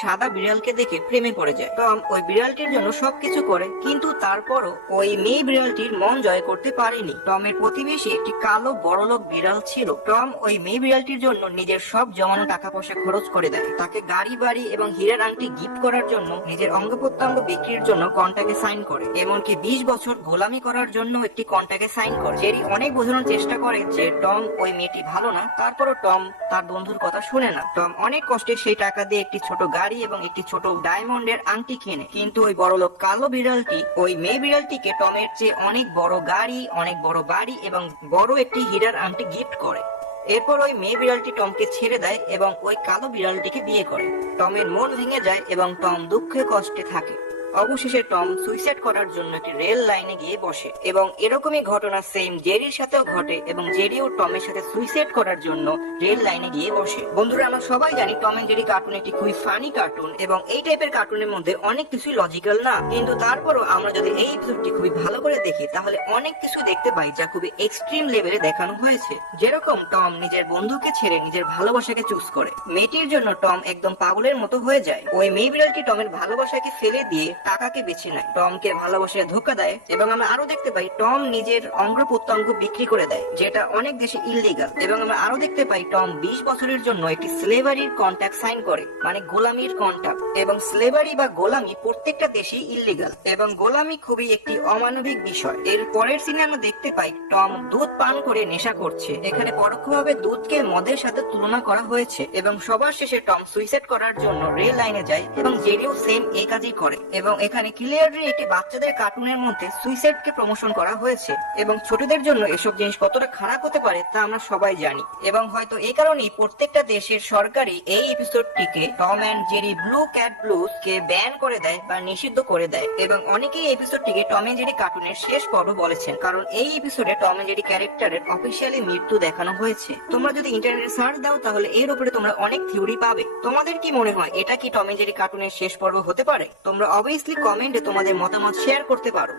সাদা বিড়ালকে দেখে প্রেমে পড়ে যায়। টম ওই বিড়ালটির জন্য সবকিছু করে, কিন্তু তারপরও ওই মেয়ে বিড়ালটির মন জয় করতে পারেনি। টমের প্রতিবেশী একটি কালো বড়লোক বিড়াল ছিল। টম ওই মেয়ে বিড়ালটির জন্য নিজের সব জমানো টাকা পয়সা খরচ করে দেয়। তাকে গাড়ি, বাড়ি এবং হীরার আংটি গিফট করার জন্য নিজের অঙ্গ প্রত্যঙ্গ বিক্রির জন্য কন্টাকে সাইন করে। এমনকি বিশ বছর গোলামি করার জন্য একটি কন্টাকে সাইন করে জেরি অনেক বোঝানোর চেষ্টা করে যে টম ওই মেয়েটি ভালো না। তারপরও টম তার বন্ধুর কথা শুনে না। টম অনেক কষ্টে সেই টাকা দিয়ে একটি ছোট গাড়ি এবং একটি ছোট ডায়মন্ডের আংটি কেনে। কিন্তু ওই বড়লোক কালো বিড়ালটি, ওই মেয়ে বিড়ালটিকে টমের চেয়ে অনেক বড় গাড়ি, অনেক বড় বাড়ি এবং বড় একটি হীরার আংটি গিফট করে। এরপর ওই মেয়ে বিড়ালটি টমকে ছেড়ে দেয় এবং ওই কালো বিড়ালটিকে বিয়ে করে। টমের মন ভেঙে যায় এবং টম দুঃখে কষ্টে থাকে। অবশেষে টম সুইসাইড করার জন্য একটি রেল লাইনে গিয়ে বসে এবং এরকমই ঘটনা সেম জেরির সাথেও ঘটে এবং জেরি ও টমের সাথে সুইসাইড করার জন্য রেল লাইনে গিয়ে বসে। বন্ধুরা, আমরা সবাই জানি টম এন্ড জেরি কার্টুন একটি খুবই ফানি কার্টুন এবং এই টাইপের কার্টুনের মধ্যে অনেক কিছুই লজিক্যাল না। কিন্তু তারপরও আমরা যদি এই এপিসোডটি খুবই ভালো করে দেখি, তাহলে অনেক কিছু দেখতে পাই যা খুবই এক্সট্রিম লেভেলে দেখানো হয়েছে। যেরকম টম নিজের বন্ধুকে ছেড়ে নিজের ভালোবাসাকে চুজ করে। মেয়েটির জন্য টম একদম পাগলের মতো হয়ে যায়। ওই মেয়ে বিড়ালটি টমের ভালোবাসাকে ফেলে দিয়ে টাকাকে বেছে নেয়। টমকে ভালোবাসে ধোকা দেয় এবং আমরা আরও দেখতে পাই টম নিজের অঙ্গ প্রত্যঙ্গ বিক্রি করে দেয়, যেটা অনেক দেশে ইলিগাল এবং আমরা আরও দেখতে পাই টম বিশ বছরের জন্য একটি স্লেভারির কন্ট্যাক্ট সাইন করে মানে গোলামির কন্ট্যাক্ট এবং স্লেভারি বা গোলামি প্রত্যেকটা দেশেই ইলিগাল এবং গোলামি খুবই একটি অমানবিক বিষয়। এর পরের সিনে আমরা দেখতে পাই টম দুধ পান করে নেশা করছে। এখানে পরোক্ষভাবে দুধকে মদের সাথে তুলনা করা হয়েছে। এবং সবার শেষে টম সুইসাইড করার জন্য রেল লাইনে যায় এবং জেরিও সেম এই কাজই করে। এবং এখানে ক্লিয়ারলি একটি বাচ্চাদের কার্টুনের মধ্যে সুইসাইড কে প্রমোশন করা হয়েছে এবং ছোটদের জন্য এসব জিনিস কতটা খারাপ হতে পারে তা আমরা সবাই জানি। এবং হয়তো এই কারণেই প্রত্যেকটা দেশের সরকারই এই এপিসোডটিকে Tom and Jerry Blue Cat Blues K ban করে দেয় বা নিষিদ্ধ করে দেয়। এবং অনেকেই এপিসোডটিকে টম অ্যান্ড জেরি কার্টুনের শেষ পর্ব বলেছেন, কারণ এই এপিসোডে টম অ্যান্ড জেরি ক্যারেক্টারের অফিসিয়ালি মৃত্যু দেখানো হয়েছে। তোমরা যদি ইন্টারনেটে সার্চ দাও, তাহলে এর উপরে তোমরা অনেক থিওরি পাবে। তোমাদের কি মনে হয়, এটা কি টম অ্যান্ড জেরি কার্টুনের শেষ পর্ব হতে পারে? তোমরা অবভিয়াসলি কমেন্টে তোমাদের মতামত শেয়ার করতে পারো।